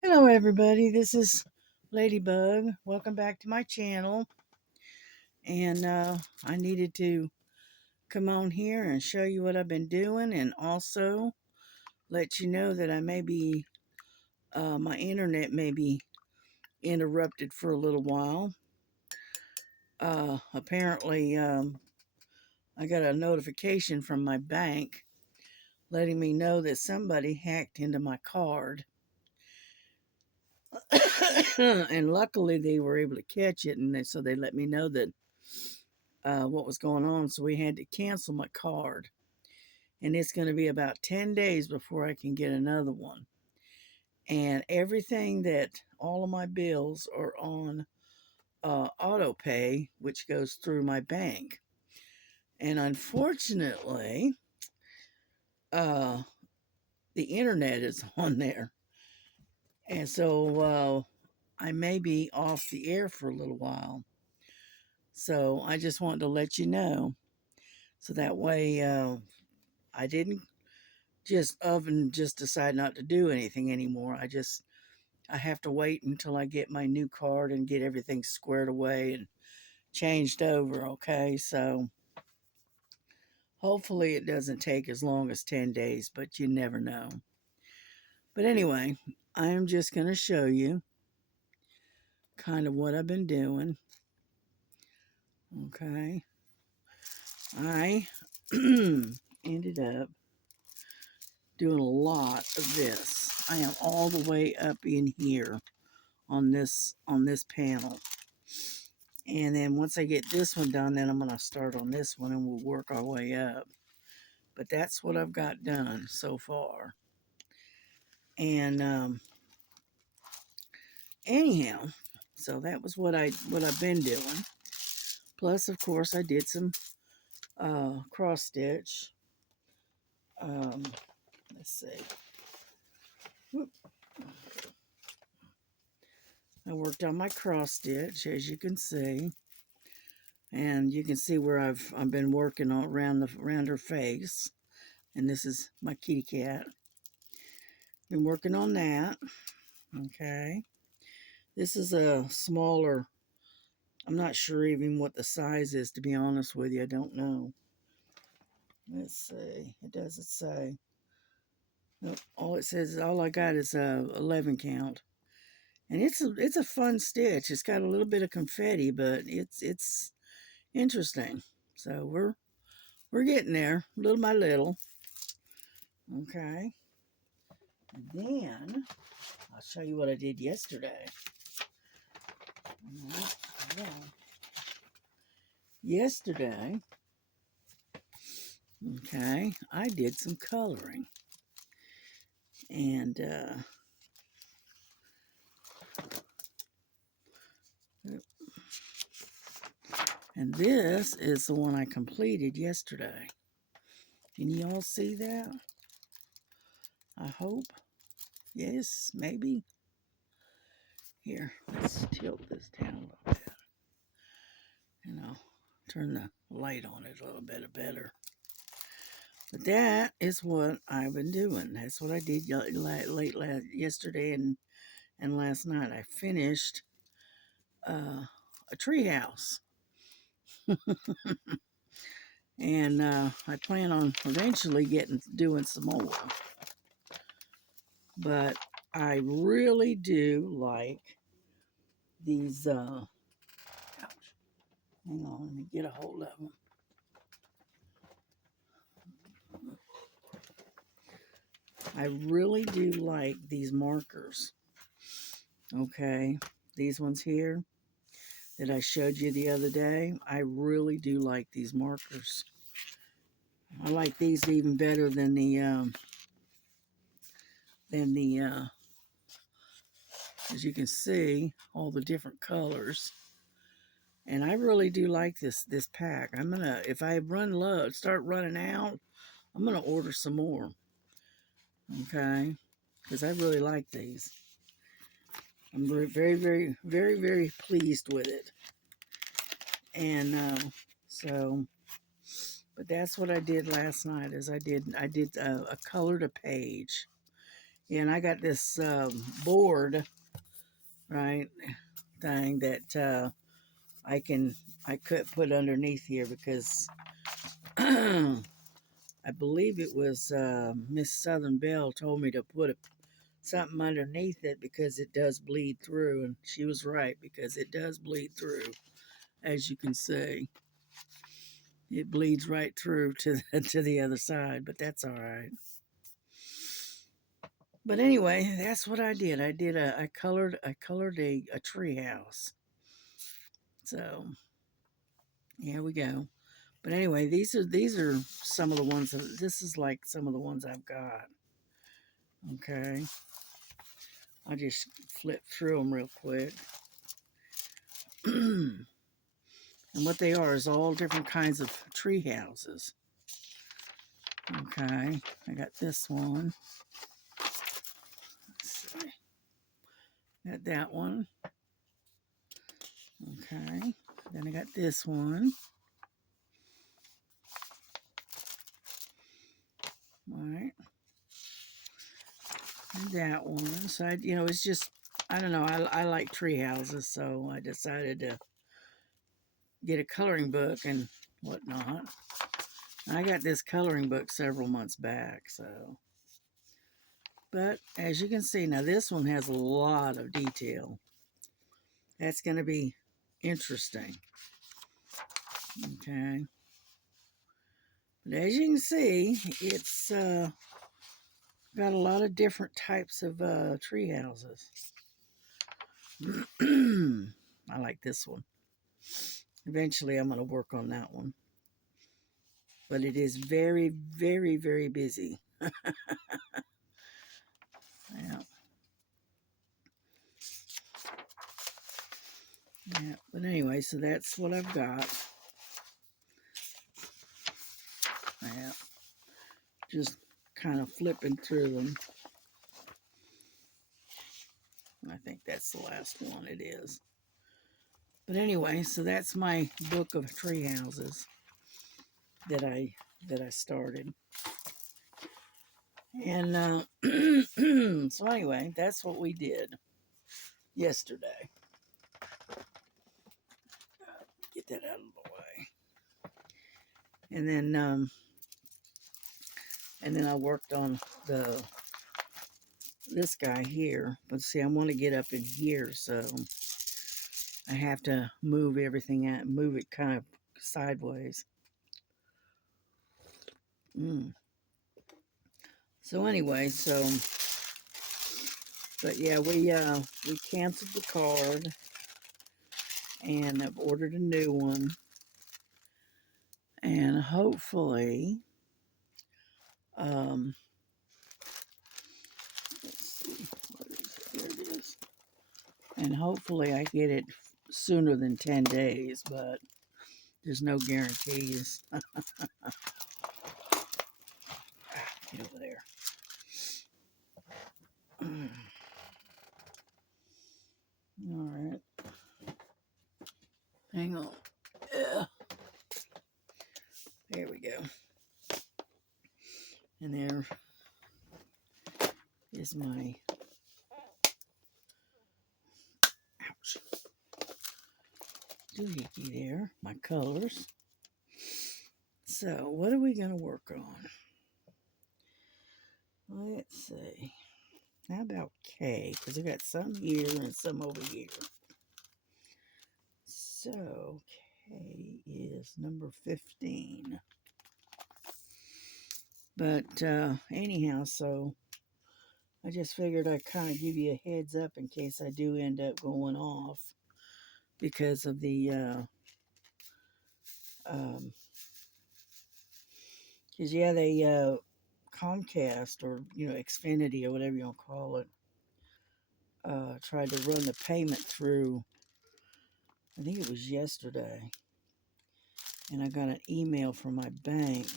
Hello everybody, this is Ladybug. Welcome back to my channel. And I needed to come on here and show you what I've been doing, and also let you know that I may be, my internet may be interrupted for a little while. Apparently, I got a notification from my bank letting me know that somebody hacked into my card. And luckily they were able to catch it, and so they let me know that what was going on, so we had to cancel my card. And it's going to be about 10 days before I can get another one. And everything all of my bills are on auto pay, which goes through my bank. And unfortunately, uh, the internet is on there. And so I may be off the air for a little while. So I just wanted to let you know. So that way I didn't just decide not to do anything anymore. I have to wait until I get my new card and get everything squared away and changed over. Okay, so hopefully it doesn't take as long as 10 days, but you never know. But anyway, I am just going to show you kind of what I've been doing. Okay, I ended up doing a lot of this. I am all the way up in here on this panel. And then once I get this one done, then I'm going to start on this one and we'll work our way up. But that's what I've got done so far. And anyhow, so that was what I've been doing. Plus, of course, I did some cross stitch. Let's see. Whoop. I worked on my cross stitch, as you can see. And you can see where I've been working all around her face. And this is my kitty cat. Been working on that. Okay. This is a smaller, I'm not sure even what the size is, to be honest with you. I don't know. Let's see. It doesn't say. Nope. All I got is a 11 count. And it's a fun stitch. It's got a little bit of confetti, but it's interesting. So we're getting there, little by little. Okay. And then I'll show you what I did yesterday. Yeah. Yesterday, okay, I did some coloring. And this is the one I completed yesterday. Can you all see that? I hope. Yes, maybe. Here, let's tilt this down a little bit. And I'll turn the light on it a little bit better. But that is what I've been doing. That's what I did yesterday and last night. I finished a tree house. And I plan on eventually doing some more. But I really do like these. Ouch. Hang on, let me get a hold of them. I really do like these markers. Okay, these ones here that I showed you the other day. I really do like these markers. I like these even better than as you can see, all the different colors. And I really do like this pack. I'm gonna, if I run low, start running out, I'm gonna order some more. Okay, because I really like these. I'm very, very, very, very pleased with it. And so, but that's what I did last night. Is I did a colored a page, Yeah, and I got this board, right, thing that I could put underneath here because I believe it was Miss Southern Belle told me to put something underneath it because it does bleed through, and she was right because it does bleed through, as you can see. It bleeds right through to to the other side, but that's all right. But anyway, that's what I did. I colored a tree house. So here we go. But anyway, these are some of the ones that this is like some of the ones I've got. Okay. I'll just flip through them real quick. And what they are is all different kinds of tree houses. Okay. I got this one. Let's see. Got that one. Okay. Then I got this one. All right. And that one. So it's just I don't know. I like tree houses, so I decided to get a coloring book and whatnot. I got this coloring book several months back, so. But as you can see, now this one has a lot of detail. That's going to be interesting. Okay. But as you can see, it's got a lot of different types of tree houses. I like this one. Eventually, I'm going to work on that one. But it is very, very, very busy. Yeah. Yeah. But anyway, so that's what I've got. Yeah. Just kind of flipping through them. I think that's the last one it is. But anyway, so that's my book of tree houses that I started. And so anyway, that's what we did yesterday. Get that out of the way. And then I worked on this guy here. But see, I want to get up in here, so I have to move everything out, move it kind of sideways. So anyway, but yeah, we canceled the card, and I've ordered a new one, and hopefully, let's see, what is it? There it is, and hopefully I get it sooner than 10 days, but there's no guarantees. Get over there. All right. Hang on. Yeah. There we go. And there is my, ouch, doohickey there, my colors. So what are we going to work on? Let's see. How about K? Because I got some here and some over here. So K is number 15. But anyhow, so I just figured I'd kind of give you a heads up in case I do end up going off because of the because yeah, they Comcast or Xfinity or whatever you want to call it tried to run the payment through. I think it was yesterday, and I got an email from my bank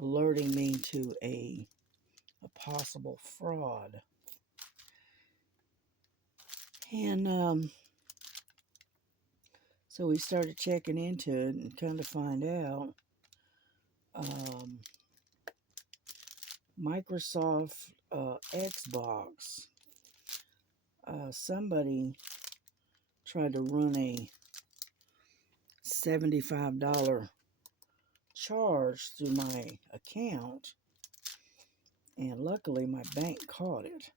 alerting me to a possible fraud. And so we started checking into it and kind of find out Microsoft Xbox. Somebody tried to run a $75 charge through my account, and luckily my bank caught it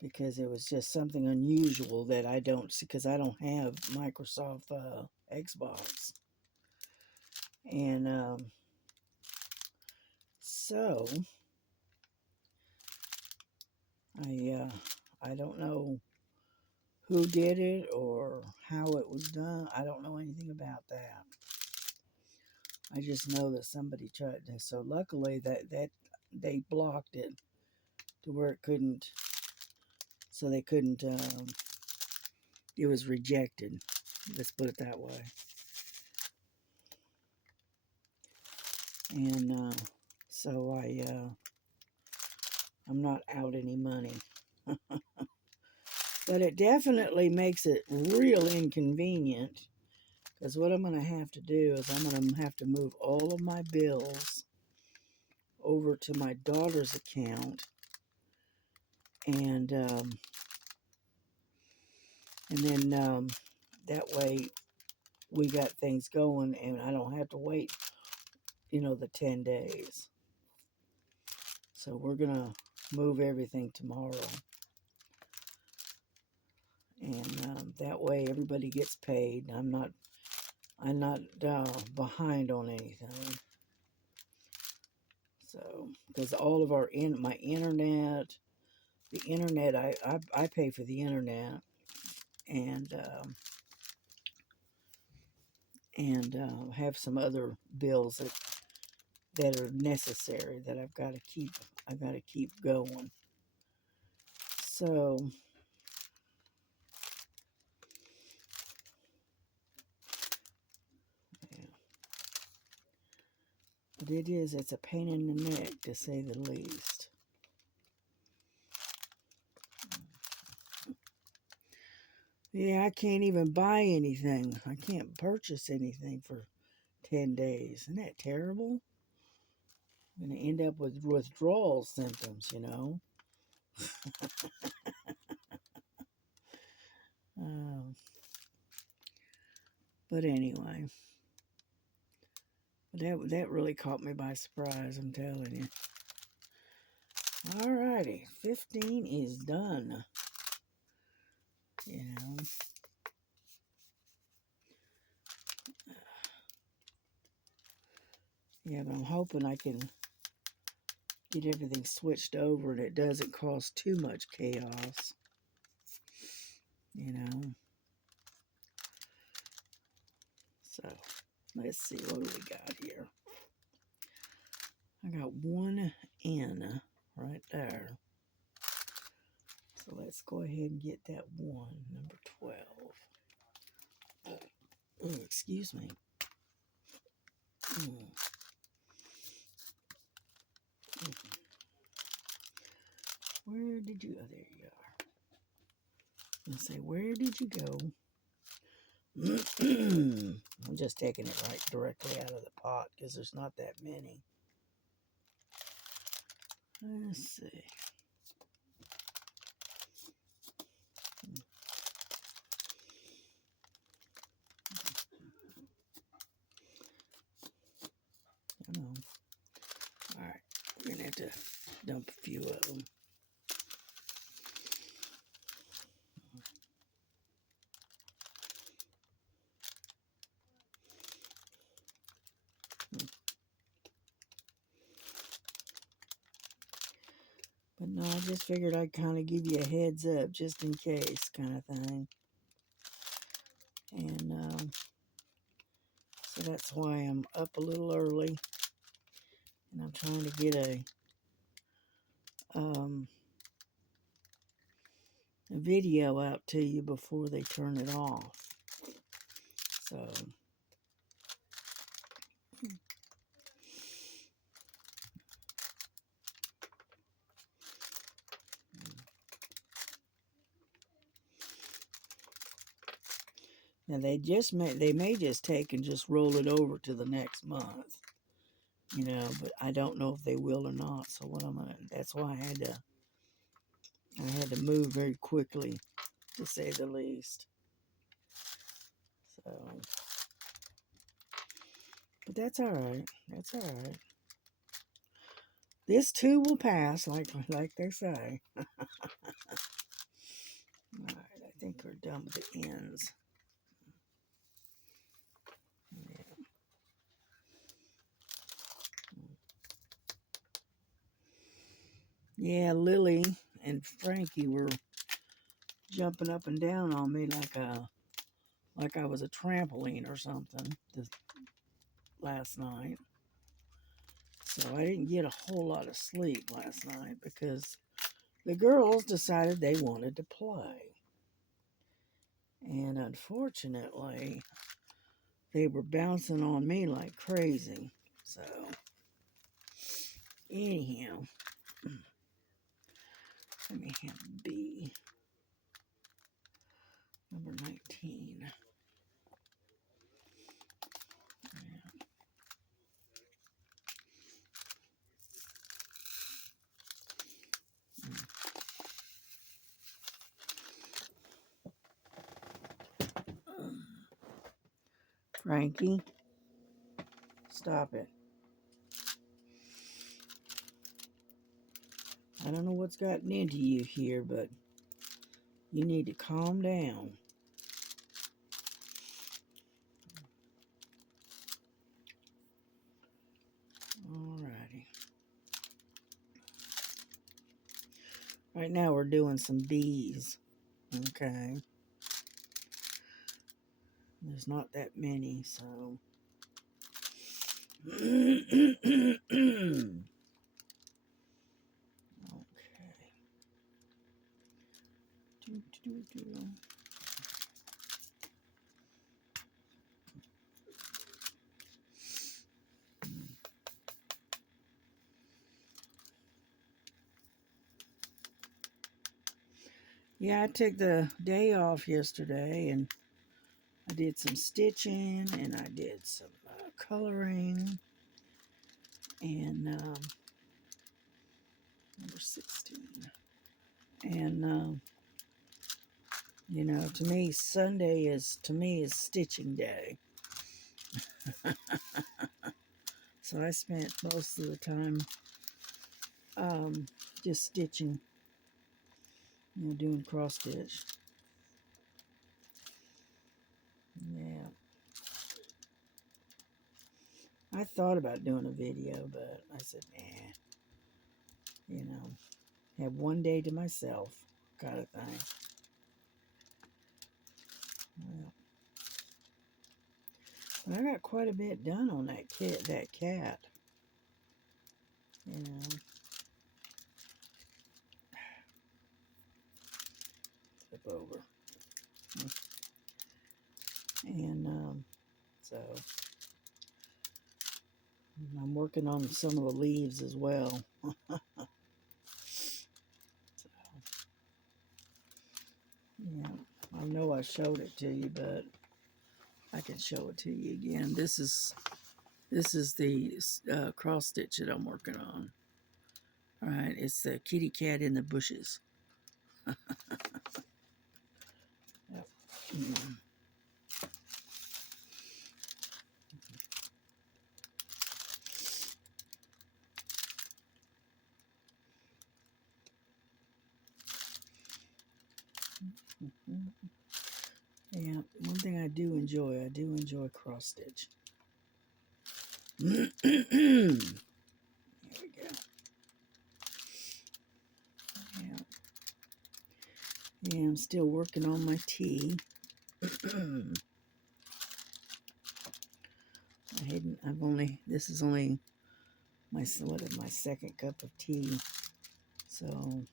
because it was just something unusual that I don't see, because I don't have Microsoft Xbox. And so I don't know who did it or how it was done. I don't know anything about that. I just know that somebody tried to. So luckily that they blocked it to where it couldn't. So they couldn't. It was rejected. Let's put it that way. And so I'm not out any money. But it definitely makes it real inconvenient, because what I'm going to have to do is I'm going to have to move all of my bills over to my daughter's account, and then that way we got things going, and I don't have to wait, the 10 days. So we're going to move everything tomorrow. And that way everybody gets paid. I'm not behind on anything. So, because all of my internet, the internet, I pay for the internet, and have some other bills that are necessary that I've got to keep going. So yeah. But it's a pain in the neck, to say the least. Yeah, I can't even buy anything. I can't purchase anything for 10 days. Isn't that terrible? I'm going to end up with withdrawal symptoms, Um, but anyway, that really caught me by surprise, I'm telling you. Alrighty, 15 is done. Yeah, but I'm hoping I can get everything switched over and it doesn't cause too much chaos. So let's see, what do we got here? I got one N right there. So let's go ahead and get that one, number 12. Oh, excuse me. Where did you, oh, there you are. And say, where did you go? I'm just taking it right directly out of the pot because there's not that many. Let's see. Come on. All right, we're gonna have to dump a few of them. But no, I just figured I'd kind of give you a heads up just in case, kind of thing. And so that's why I'm up a little early, and I'm trying to get a video out to you before they turn it off. So now they may just take and just roll it over to the next month. you know, but I don't know if they will or not. So what I'm gonna, that's why I had to move very quickly, to say the least. So, but that's all right. That's all right. This too will pass, like they say. All right, I think we're done with the ends. Yeah, Lily and Frankie were jumping up and down on me like I was a trampoline or something last night. So I didn't get a whole lot of sleep last night because the girls decided they wanted to play. And unfortunately, they were bouncing on me like crazy. So, anyhow, let me have B, number 19. Frankie, stop it. I don't know what's gotten into you here, but you need to calm down. Alrighty. Right now we're doing some bees. Okay. There's not that many, so. Okay. Do. Yeah, I took the day off yesterday and I did some stitching and I did some coloring and number 16. And you know, Sunday is stitching day. So I spent most of the time just stitching, you know, doing cross stitch. Yeah. I thought about doing a video, but I said, nah, you know, have one day to myself, kind of thing. Well, but I got quite a bit done on that cat. You know, flip over. And so I'm working on some of the leaves as well. So, yeah, I know I showed it to you, but I can show it to you again. This is the cross stitch that I'm working on. All right, it's the kitty cat in the bushes. Yep. Yeah, one thing I do enjoy cross stitch. There we go. Yeah. Yeah, I'm still working on my tea. This is only my second cup of tea. So,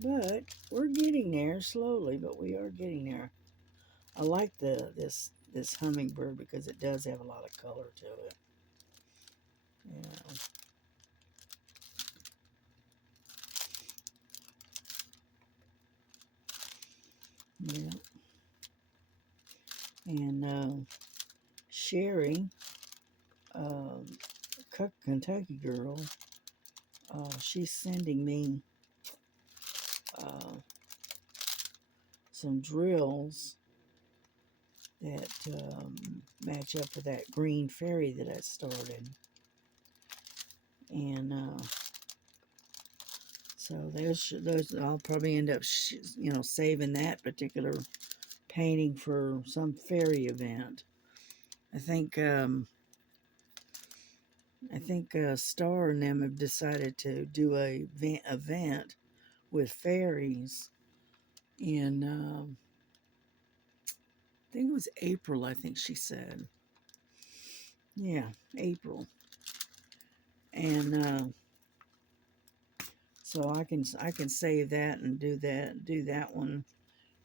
but we're getting there slowly, but we are getting there. I like this hummingbird because it does have a lot of color to it. You know. Yeah. And Sherry, uh, Kentucky girl, she's sending me uh, some drills that match up with that green fairy that I started. And so those I'll probably end up saving that particular painting for some fairy event. I think Star and them have decided to do a event with fairies in I think it was April. I think she said, yeah, April. And so I can save that and do that one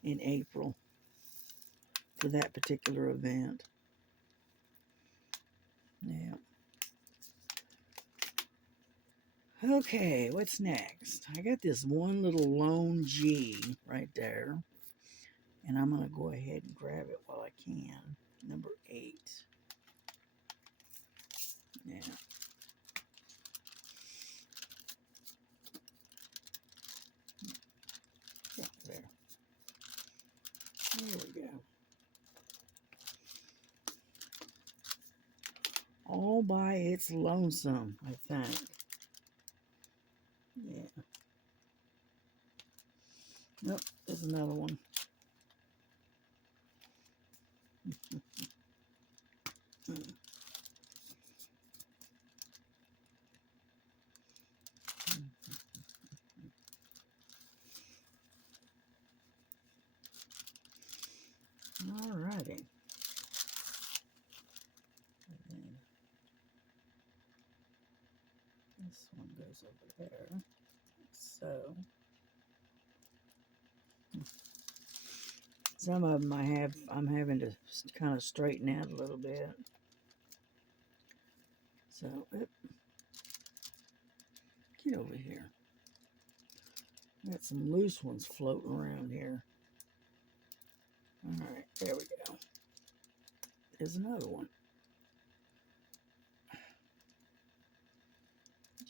in April for that particular event. Yeah. Okay, what's next? I got this one little lone G right there, and I'm going to go ahead and grab it while I can. Number 8. Yeah. Yeah, there. There we go. All by its lonesome, I think. Yeah. Nope, there's another one. Alrighty. And then this one goes over there. So some of them I'm having to kind of straighten out a little bit. So get over here. Got some loose ones floating around here. All right, there we go. There's another one.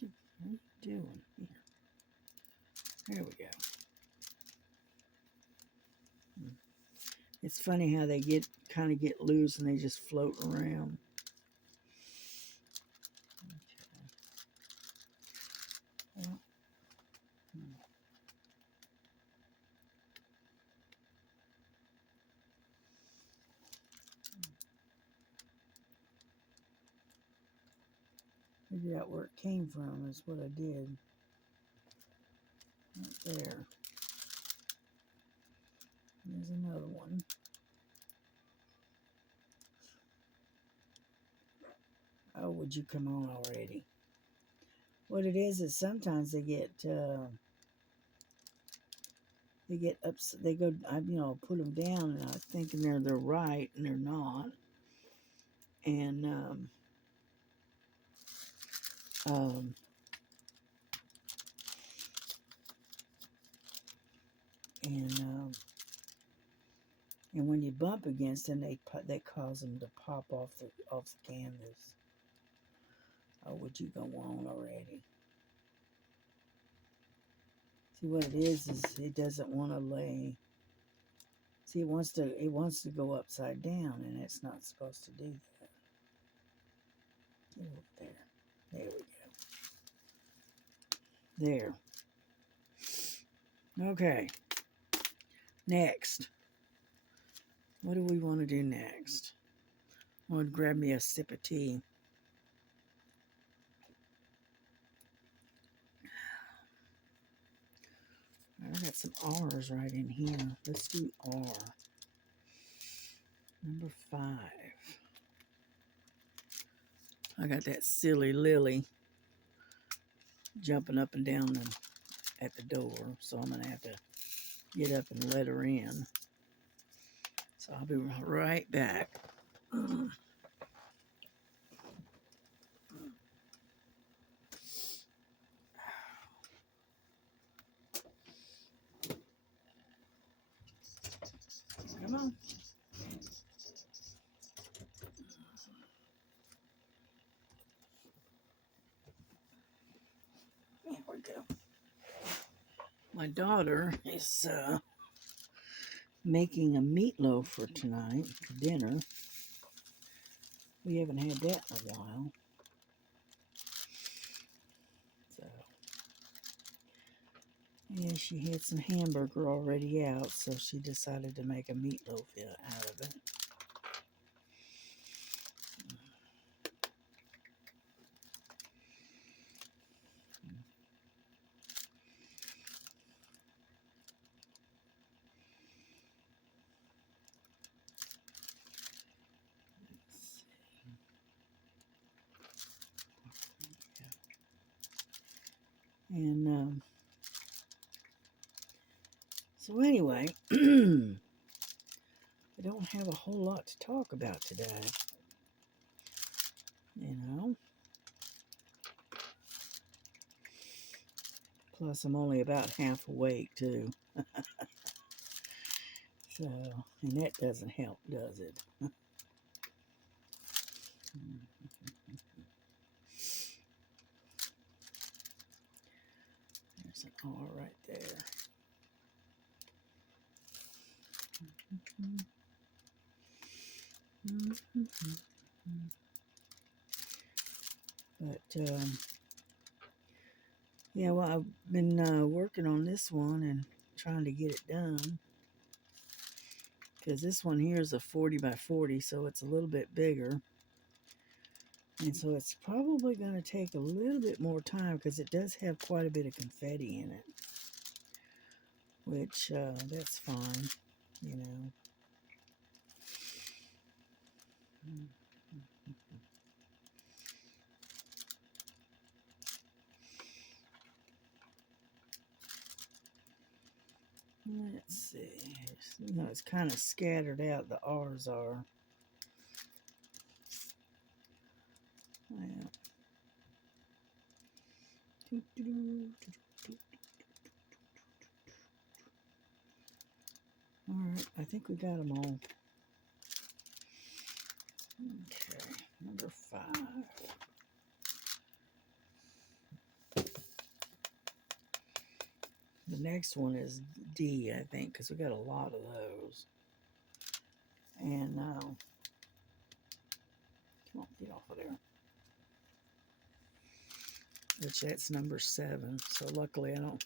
What are you doing here? There we go. It's funny how they kind of get loose and they just float around. Okay. Well, figure out where it came from is what I did. Right there. There's another one. Oh, would you come on already? What it is sometimes they get upset. They go, put them down, and I'm thinking they're right, and they're not. And um, and um, and when you bump against them, they cause them to pop off the canvas. Oh, would you go on already? See what it is it doesn't want to lay. See, it wants to go upside down, and it's not supposed to do that. Get over there. There we go. There. Okay. Next. What do we want to do next? I want to grab me a sip of tea. I got some R's right in here. Let's do R. Number 5. I got that silly Lily jumping up and down at the door, so I'm going to have to get up and let her in. So I'll be right back. we go. My daughter is making a meatloaf for tonight for dinner. We haven't had that in a while. So, yeah, she had some hamburger already out, so she decided to make a meatloaf out of it. And so anyway, I don't have a whole lot to talk about today. You know, plus I'm only about half awake too. So, and that doesn't help, does it? There's an R right there. But, yeah, well, I've been working on this one and trying to get it done. Because this one here is a 40 by 40, so it's a little bit bigger. And so it's probably going to take a little bit more time because it does have quite a bit of confetti in it. Which, that's fine, you know. Let's see. You know, it's kind of scattered out, the R's are. Well. Alright, I think we got them all. Okay, number 5. The next one is D, I think, because we got a lot of those. And, come on, get off of there. Which that's number 7. So luckily I don't,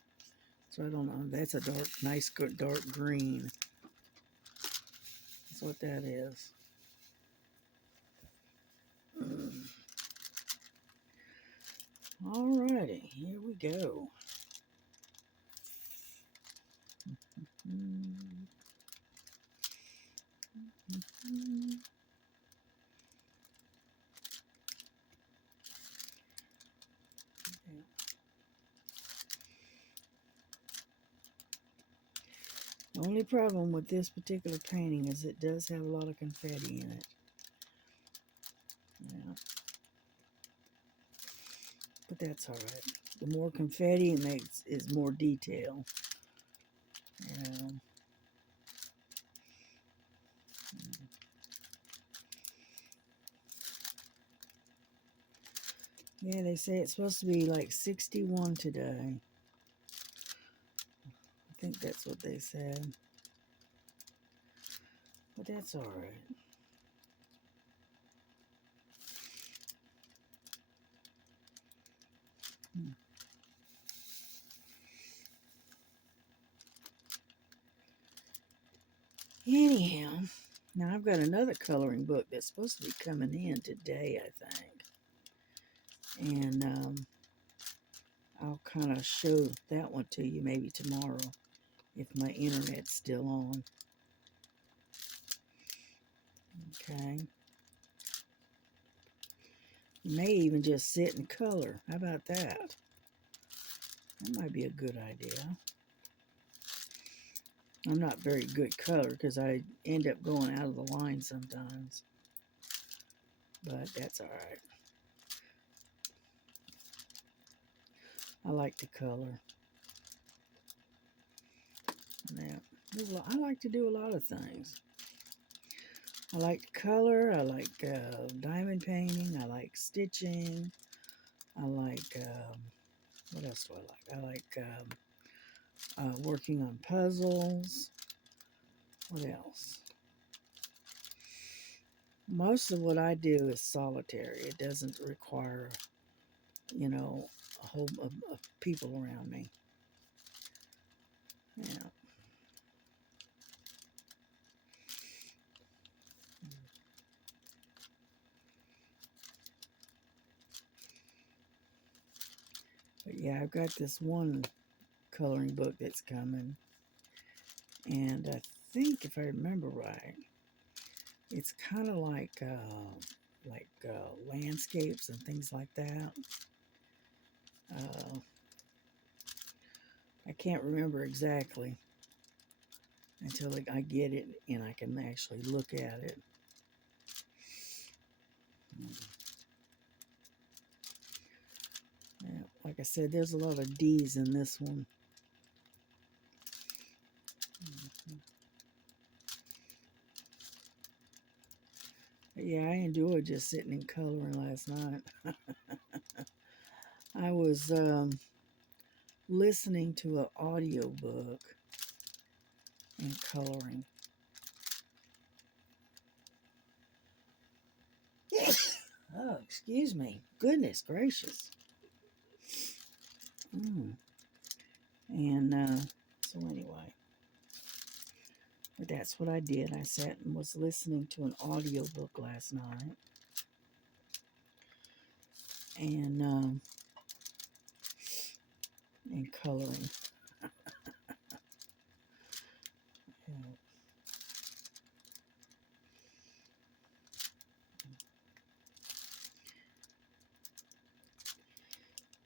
so I don't know. That's a dark, nice, good dark green. That's what that is. Alrighty, here we go. The only problem with this particular painting is it does have a lot of confetti in it. Yeah. But that's alright. The more confetti it makes is more detail. Yeah. Yeah, they say it's supposed to be like 61 today. I think that's what they said. But that's alright. Anyhow, now I've got another coloring book that's supposed to be coming in today, I think. And I'll kind of show that one to you maybe tomorrow if my internet's still on. Okay. You may even just sit and color. How about that? That might be a good idea. I'm not very good color because I end up going out of the line sometimes. But that's alright. I like to color. Yeah, I like to do a lot of things. I like color. I like diamond painting. I like stitching. I like, what else do I like? I like working on puzzles. What else? Most of what I do is solitary. It doesn't require, a whole of people around me. Yeah. But yeah, I've got this one coloring book that's coming, and I think if I remember right, it's kind of like landscapes and things like that. Uh, I can't remember exactly until I get it and I can actually look at it. Yeah, like I said, there's a lot of D's in this one. But yeah, I enjoyed just sitting and coloring last night. I was listening to an audio book and coloring. Oh, excuse me. Goodness gracious. And so anyway, but that's what I did. I sat and was listening to an audio book last night. And coloring.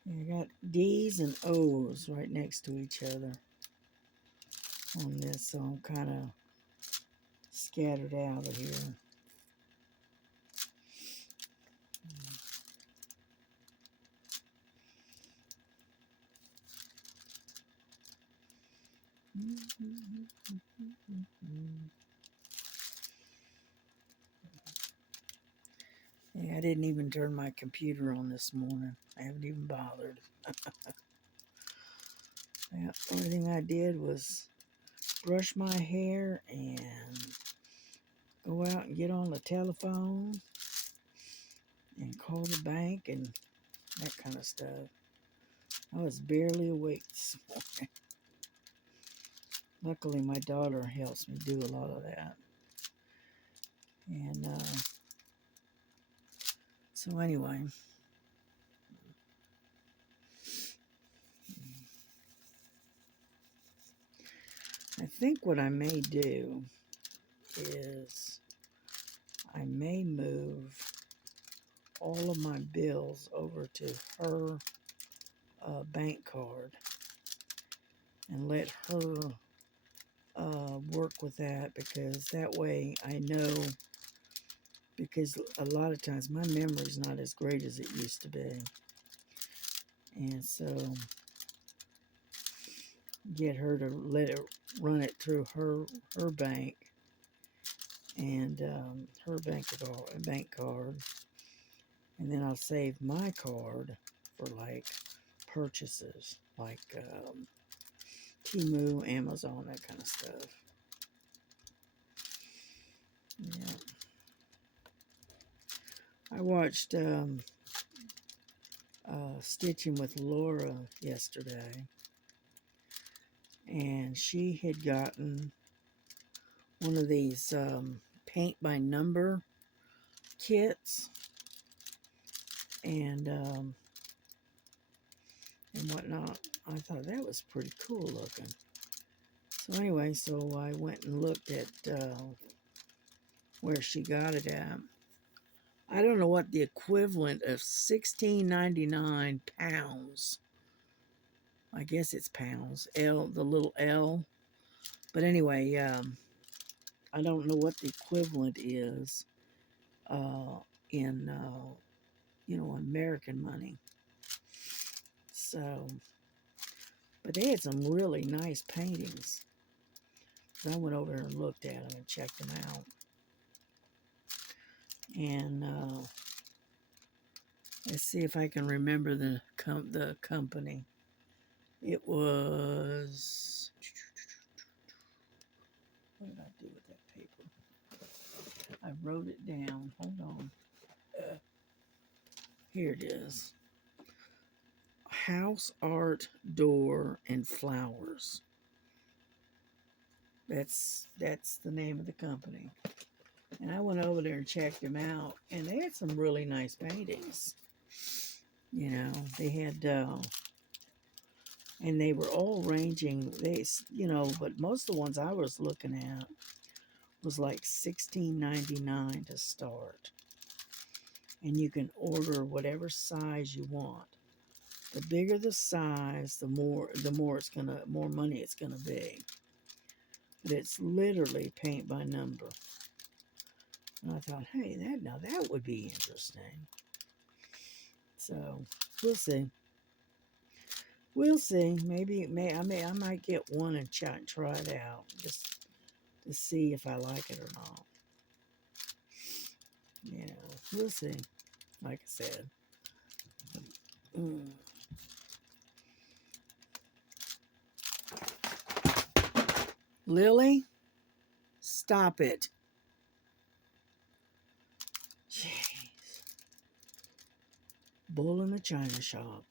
I got D's and O's right next to each other on this, so I'm kind of scattered out of here. Yeah, I didn't even turn my computer on this morning. I haven't even bothered. Yeah, the only thing I did was brush my hair and go out and get on the telephone and call the bank and that kind of stuff. I was barely awake this morning. Luckily, my daughter helps me do a lot of that. And so anyway, I think what I may do is I may move all of my bills over to her bank card and let her work with that, because that way I know, because a lot of times my memory's not as great as it used to be. And so get her to let it run it through her bank and her bank card, and then I'll save my card for like purchases like Temu, Amazon, that kind of stuff. Yeah. I watched Stitching with Laura yesterday, and she had gotten one of these paint by number kits and whatnot. I thought that was pretty cool looking. So anyway, so I went and looked at where she got it at. I don't know what the equivalent of £16.99. I guess it's pounds. The little L. But anyway, I don't know what the equivalent is in American money. So, but they had some really nice paintings. So I went over and looked at them and checked them out. And let's see if I can remember the company. It was, what did I do with that paper? I wrote it down. Hold on. Here it is. House art, door, and flowers. That's the name of the company. And I went over there and checked them out, and they had some really nice paintings. You know, they had, and they were all ranging. But most of the ones I was looking at was like $16.99 to start, and you can order whatever size you want. The bigger the size, the more more money it's gonna be. But it's literally paint by number. And I thought, hey, that would be interesting. So we'll see. We'll see. I might get one and try it out just to see if I like it or not. You know, we'll see. Like I said. Mm. Lily, stop it. Jeez. Bull in a china shop.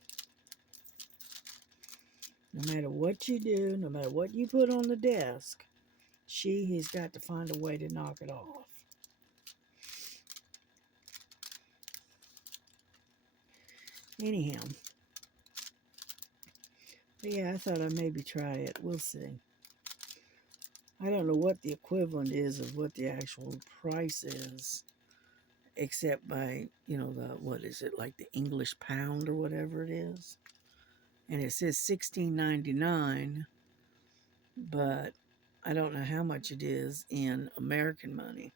No matter what you do, no matter what you put on the desk, she has got to find a way to knock it off. Anyhow. But yeah, I thought I'd maybe try it. We'll see. I don't know what the equivalent is of what the actual price is, except by, what is it, like the English pound or whatever it is. And it says $16.99, but I don't know how much it is in American money.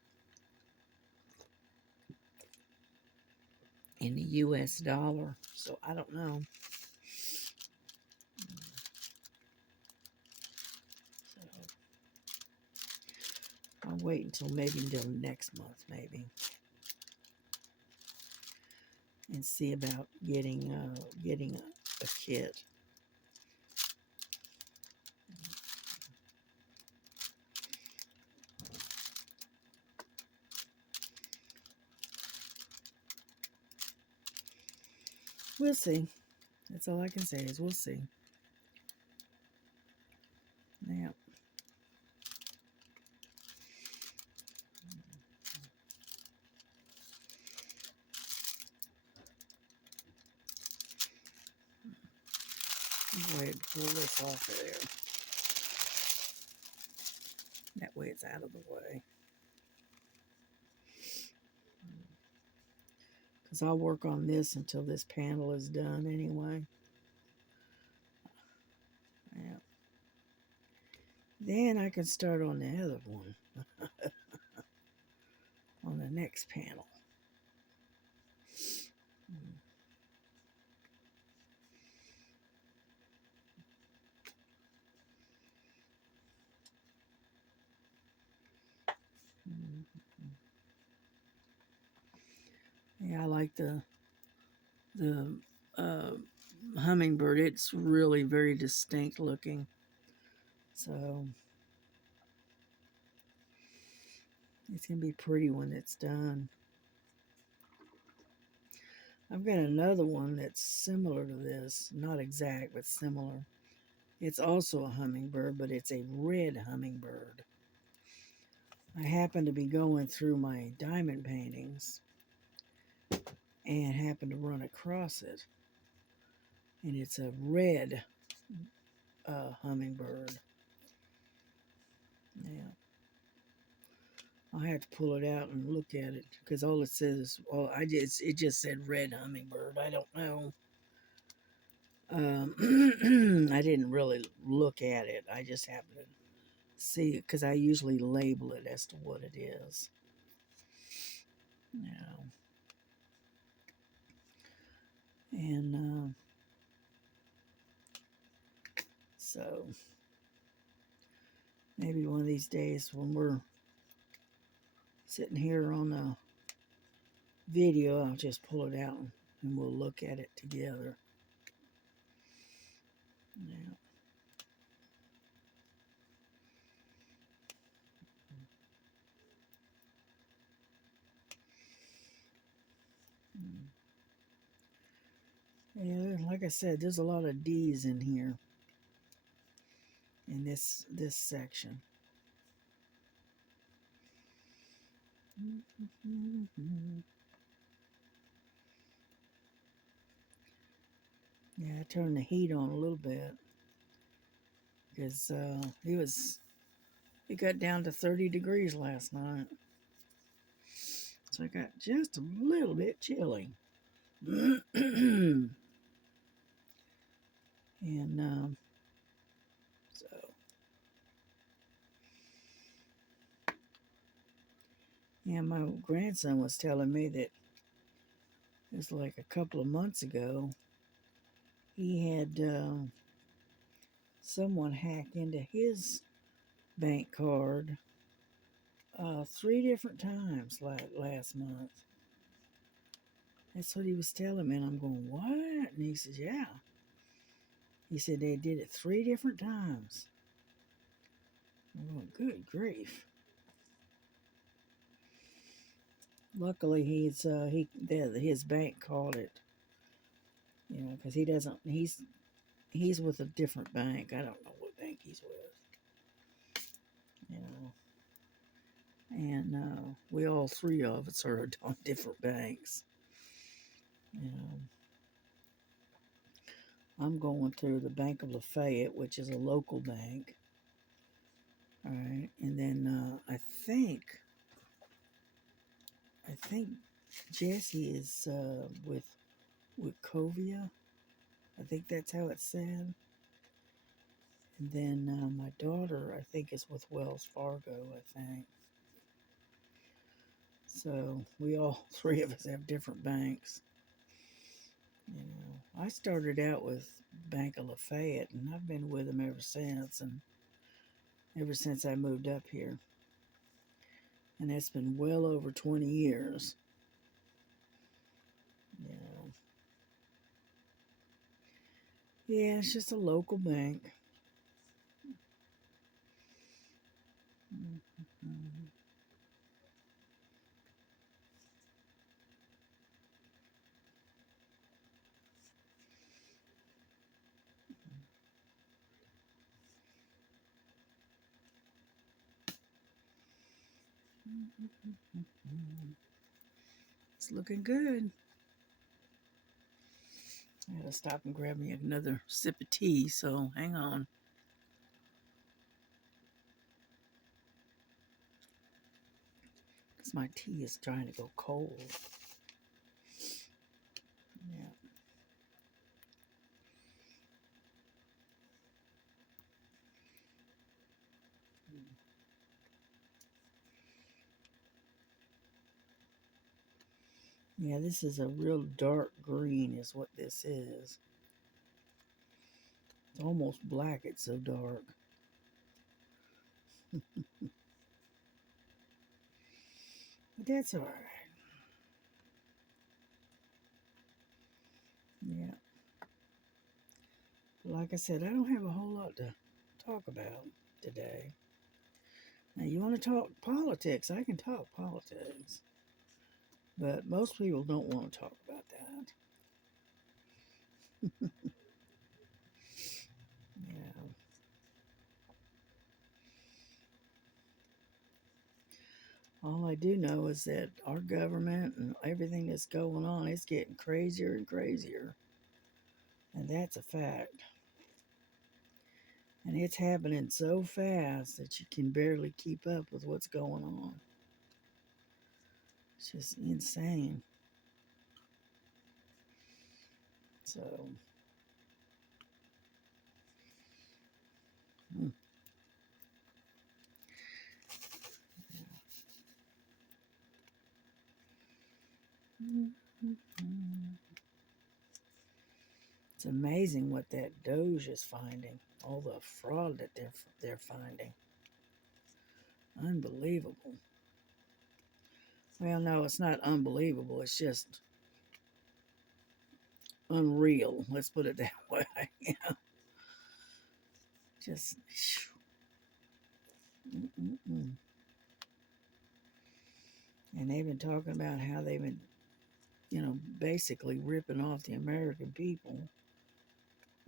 In the US dollar. So I don't know. So I'll wait until next month, maybe. And see about getting a kit. We'll see. That's all I can say is we'll see. Yeah. Go ahead and pull this off of there. That way it's out of the way. Because I'll work on this until this panel is done anyway. Yeah. Then I can start on the other one. On the next panel. Yeah, I like the uh, hummingbird. It's really very distinct looking. So it's going to be pretty when it's done. I've got another one that's similar to this. Not exact, but similar. It's also a hummingbird, but it's a red hummingbird. I happen to be going through my diamond paintings and happened to run across it. And it's a red hummingbird. Yeah. I'll have to pull it out and look at it because all it says is, it just said red hummingbird. I don't know. I didn't really look at it. I just happened to see it because I usually label it as to what it is. Yeah. And so maybe one of these days when we're sitting here on a video, I'll just pull it out and we'll look at it together. Yeah. Mm. Yeah, like I said, there's a lot of D's in here in this section. Yeah, I turned the heat on a little bit because it got down to 30 degrees last night, so I got just a little bit chilly. And so yeah, my grandson was telling me that it was like a couple of months ago he had someone hack into his bank card 3 different times last month. That's what he was telling me, and I'm going, what? And he says, yeah. He said they did it 3 different times. I'm going, good grief. Luckily, his bank called it, because he doesn't. He's with a different bank. I don't know what bank he's with, you know. And we all three of us are on different banks. You know, I'm going through the Bank of Lafayette, which is a local bank. All right, and then I think Jesse is with Wachovia. I think that's how it's said. And then my daughter, I think, is with Wells Fargo, I think. So we all three of us have different banks. I started out with Bank of Lafayette, and I've been with them ever since, and ever since I moved up here. And that's been well over 20 years. You know. Yeah, it's just a local bank. Mm-hmm. It's looking good. I gotta stop and grab me another sip of tea, so hang on. Because my tea is trying to go cold. Yeah. Yeah, this is a real dark green, is what this is. It's almost black, it's so dark. But that's alright. Yeah. Like I said, I don't have a whole lot to talk about today. Now, you want to talk politics? I can talk politics. But most people don't want to talk about that. Yeah. All I do know is that our government and everything that's going on is getting crazier and crazier. And that's a fact. And it's happening so fast that you can barely keep up with what's going on. It's just insane. So, mm, mm, mm, mm. It's amazing what that Doge is finding. All the fraud that they're finding. Unbelievable. Well, no, it's not unbelievable. It's just unreal. Let's put it that way. Just, mm-mm-mm. And they've been talking about how they've been, basically ripping off the American people,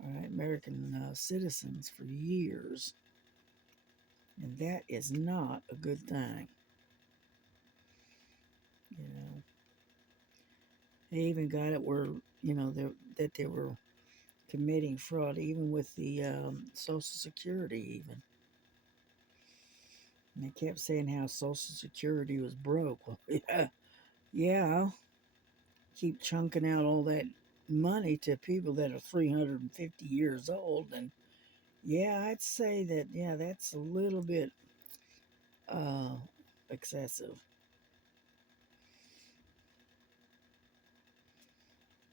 all right, American citizens for years. And that is not a good thing. You know, they even got it where, that they were committing fraud, even with the Social Security, even. And they kept saying how Social Security was broke. Well, yeah, keep chunking out all that money to people that are 350 years old. And yeah, I'd say that, yeah, that's a little bit uh, excessive.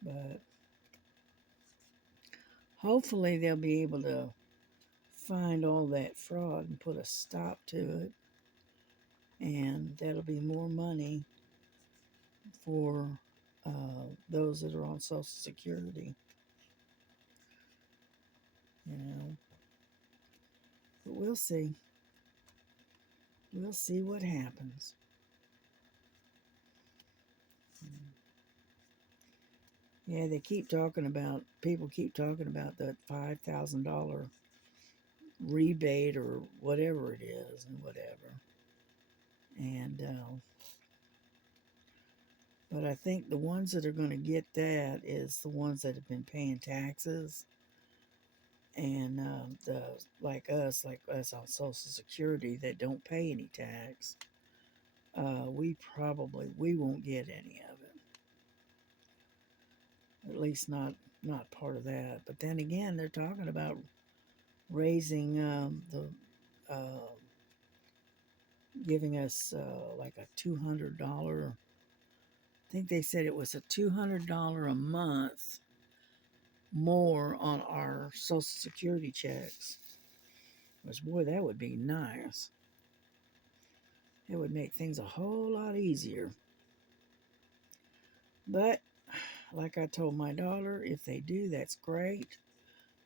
But hopefully they'll be able to find all that fraud and put a stop to it. And that'll be more money for those that are on Social Security, you know. But we'll see. We'll see what happens. Yeah, people keep talking about that $5,000 rebate or whatever it is and whatever. And, but I think the ones that are going to get that is the ones that have been paying taxes. And like us on Social Security that don't pay any tax, we won't get any of it. At least not part of that. But then again, they're talking about raising the giving us like a $200. I think they said it was a $200 a month more on our Social Security checks. Which, boy, that would be nice. It would make things a whole lot easier. But like I told my daughter, if they do, that's great.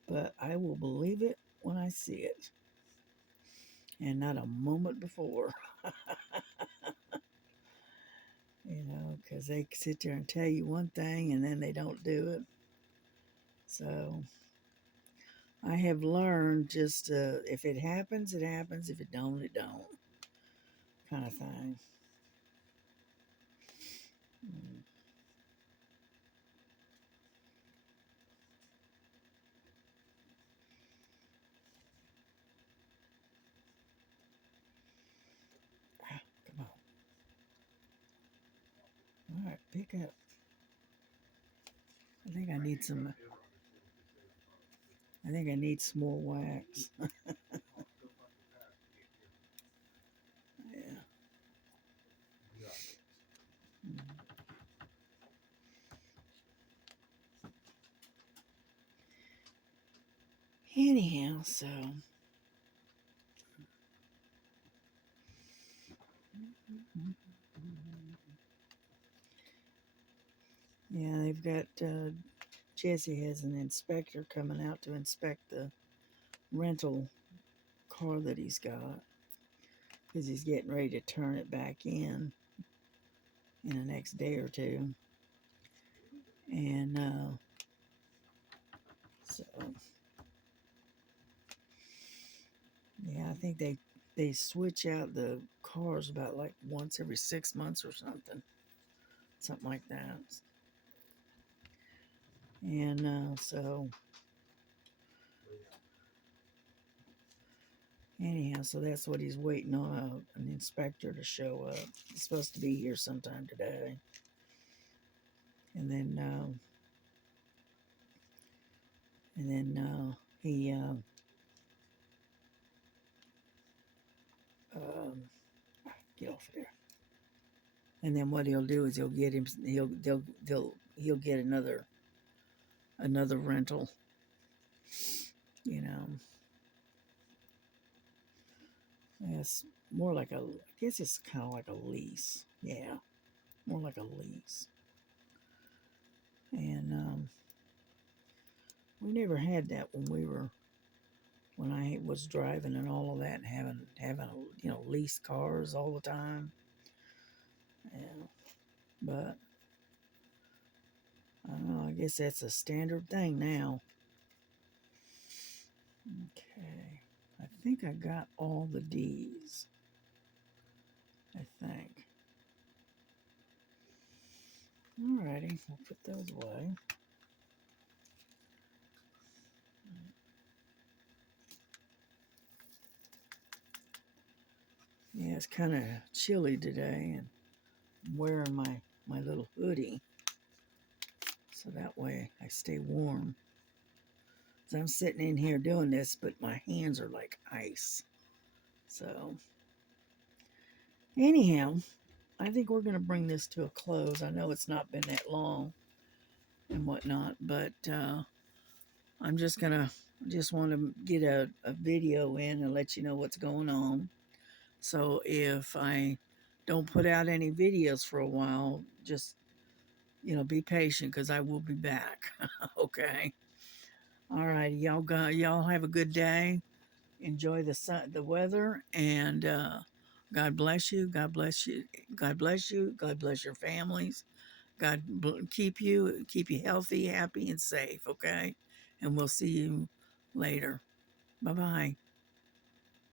But I will believe it when I see it, and not a moment before. Because they sit there and tell you one thing and then they don't do it. So I have learned just if it happens, it happens. If it don't, it don't, kind of thing. Mm. Come on. All right, pick up. I think I need some. I think I need some more wax. Yeah. Mm. Anyhow, so yeah, they've got Jesse has an inspector coming out to inspect the rental car that he's got because he's getting ready to turn it back in the next day or two. And so, yeah, I think they switch out the cars about like once every 6 months or something like that. And so, anyhow, so that's what he's waiting on an inspector to show up. He's supposed to be here sometime today. And then, he um, get off there. And then what he'll do is he'll get him. He'll get another rental. You know, it's more like I guess it's kind of like a lease. Yeah, more like a lease. And we never had that when we were when I was driving and all of that, and having leased cars all the time. Yeah, but I don't know. I guess that's a standard thing now. Okay, I think I got all the D's. I think. Alrighty, we'll put those away. Yeah, it's kind of chilly today, and I'm wearing my little hoodie so that way I stay warm. So I'm sitting in here doing this, but my hands are like ice. So anyhow, I think we're going to bring this to a close. I know it's not been that long and whatnot, but I'm just want to get a video in and let you know what's going on. So if I don't put out any videos for a while, just be patient because I will be back. Okay. All right, y'all have a good day. Enjoy the sun, the weather, and God bless you. God bless you. God bless you. God bless your families. Keep you healthy, happy, and safe. Okay, and we'll see you later. Bye bye.